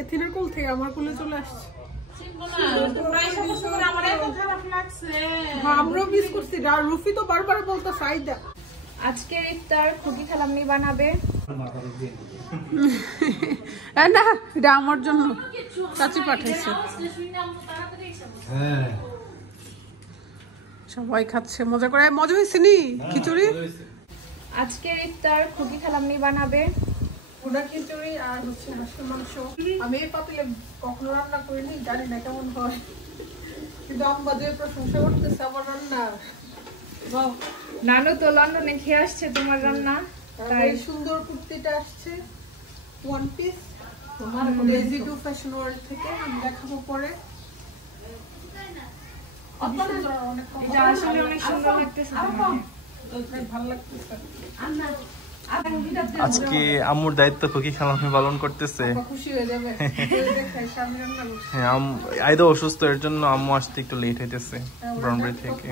এথিনের কোল থেকে আমার কোলে চলে আসছে। আমরাও মিস করছি। রুফি তো বারবার বলতো সাইদা আজকের ইফতার খুকি খালাম্মি বানাবে। না এটা আমার জন্য চাচি পাঠাইছে। সবাই খাচ্ছে মজা করে। মজা হয়েছে নি খিচুড়ি? আজকের ইফতার খুকি খালাম্মি বানাবে ওটা খিচুড়ি আর হচ্ছে হাঁসের মাংস। আমি এই পাতিলে কখনো রান্না করিনি, জানি না কেমন হয়, কিন্তু আম্মা যে প্রশংসা করতেছে আমার রান্না। নানু তো লন্ডনে খেয়ে আসছে তোমার রান্না, তাই সুন্দর কুর্তিটা আসছে one piece Daisy to fashion world থেকে। আমি দেখাবো পরে। এটা আসলে অনেক সুন্দর লাগতেছে, ভালো লাগতেছে। আজকে আম্মুর দায়িত্ব খুকি খালাম্মি পালন করতেছে। খুশি হয়ে যাবে। হ্যাঁ, আইদা অসুস্থ, এর জন্য আম্মু আসতে একটু লেট হইতেছে ব্রাউনবাড়ি থেকে।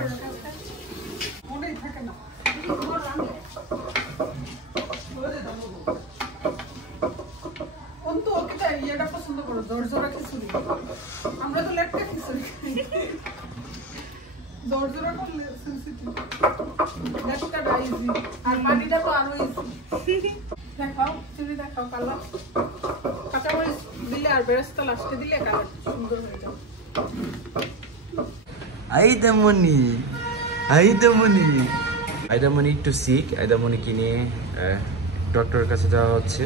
পছন্দ করো জোরজোরা খিচুড়ি, আমরা তো লেটকা খিচুড়ি। জোরজোরা করলে সেনসিটিভ, লেটকাটা ইজি আর পানিটা তো আরো ইজি। দেখাও খিচুড়ি দেখাও, কালার কাঁচামরিচ দিলে আর বেরেস্তা লাস্টে দিলে কালার সুন্দর হয়ে যাবে। আইদামনি একটু সিক, আইদামনিকে নিয়ে ডক্টরের কাছে যাওয়া হচ্ছে।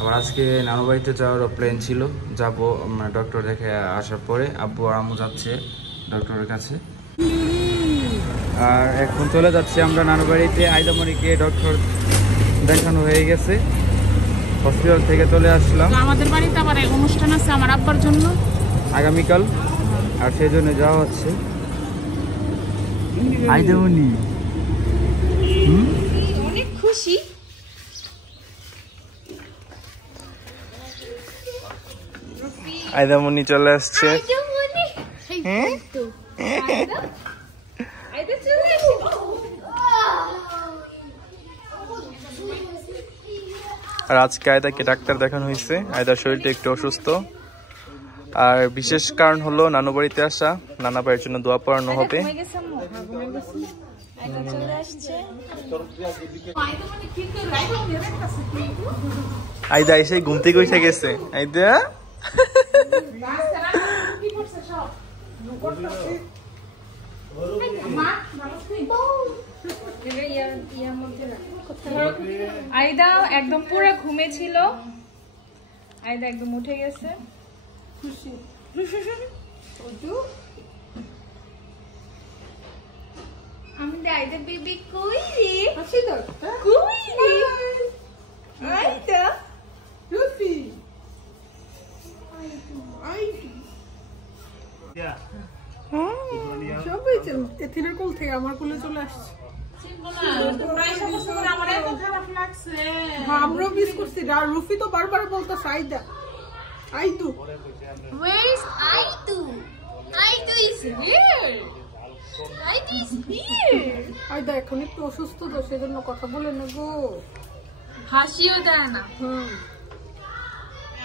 আবার আজকে নানু বাড়িতে যাওয়ার প্ল্যান ছিল, যাব ডক্টর দেখে আসার পরে। আব্বু আর আম্মু যাচ্ছে ডক্টরের কাছে। আর এখন চলে যাচ্ছি আমরা নানু বাড়িতে। আইদামনিকে ডক্টর দেখানো হয়ে গেছে, হসপিটাল থেকে চলে আসলাম। আমাদের বাড়িতে আবার অনুষ্ঠান আছে আমার আব্বার জন্য আগামীকাল, আর সেই জন্য যাওয়া হচ্ছে। আইদামনি অনেক খুশি। আইদামনি চলে আসছে। আর আজকে আয়দাকে ডাক্তার দেখানো হয়েছে। আয়দার শরীরটা একটু অসুস্থ, আর বিশেষ কারণ হলো নানু বাড়িতে আসা। নানা বাড়ির জন্য দোয়া পড়ানো হবে। আইদা এসে ঘুম থেকে উঠে গেছে। আইদা আইদা একদম পুরো ঘুমে ছিল, আইদা একদম উঠে গেছে। আমাদের আইদা বেবি কই রে? কই রে আইদা? রুফি সবাই এথিনের কোল থেকে আমার কোলে চলে আসছে। আমরাও মিস করছি। রুফি তো বারবার বলতো Saida আইতু। Where is Aitu? Aitu is here. Aitu is here. আইদা এখন একটু অসুস্থ তো সেজন্য কথা বলে না গো, হাসিও দেয় না।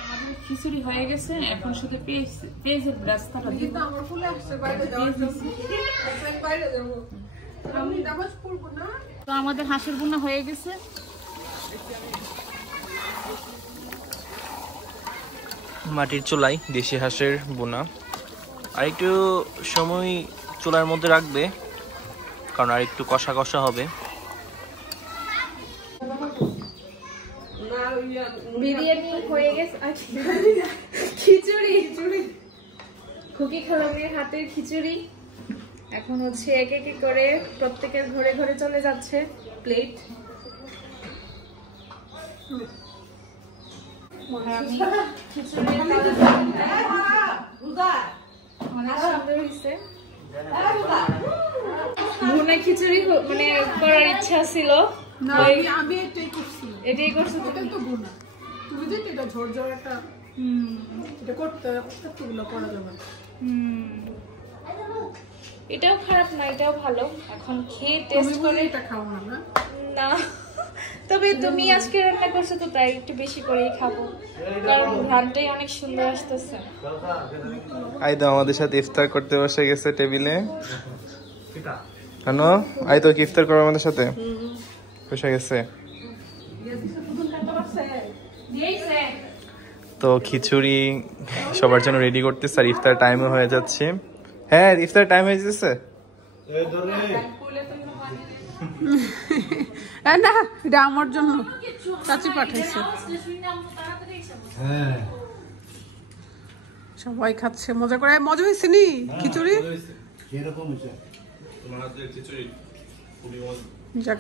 আমাদের খিচুড়ি হয়ে গেছে, এখন শুধু পেঁয়াজের রাস্তাটা দিব। আমার কোলে আসছে বাইরে যাওয়ার জন্য। বাইরে যাবো, আমি নামাজ পড়বো না। তো আমাদের হাঁসের বোনা হয়ে গেছে। মাটির চুলায় দেশি হাঁসের বোনা। আর একটু সময় চুলার মধ্যে রাখবে, কারণ আর একটু কষা কষা হবে। বিরিয়ানি হয়ে গেছে, খিচুড়ি খুকি খালামের হাতের খিচুড়ি। এখন হচ্ছে এক এক করে প্রত্যেকের ঘরে ঘরে চলে যাচ্ছে প্লেট। ভুনা খিচুড়ি মানে করার ইচ্ছা ছিল, আমি এটাই করছি। এটাই তো ভুনা। তুমি যে এটা ঝরঝর একটা এটা করতে কতগুলো করা যাবে। এটাও খারাপ না, এটাও ভালো। এখন খেয়ে টেস্ট করে। এটা খাও না? না তবে তুমি আজকে রান্না করছো তো তাই একটু বেশি করেই খাবো, কারণ ঘ্রাণটাই অনেক সুন্দর আসতেছে। আইদা আমাদের সাথে ইফতার করতে বসে গেছে টেবিলে। কেন আই তো কি ইফতার করবে আমাদের সাথে বসে গেছে। তো খিচুড়ি সবার জন্য রেডি করতেছে আর ইফতার টাইমও হয়ে যাচ্ছে। হ্যাঁ ইফতার টাইম হয়ে যাচ্ছে। না এটা আমার জন্য চাচি পাঠাইছে। সবাই খাচ্ছে মজা করে। মজা হয়েছে নি খিচুড়ি? যাক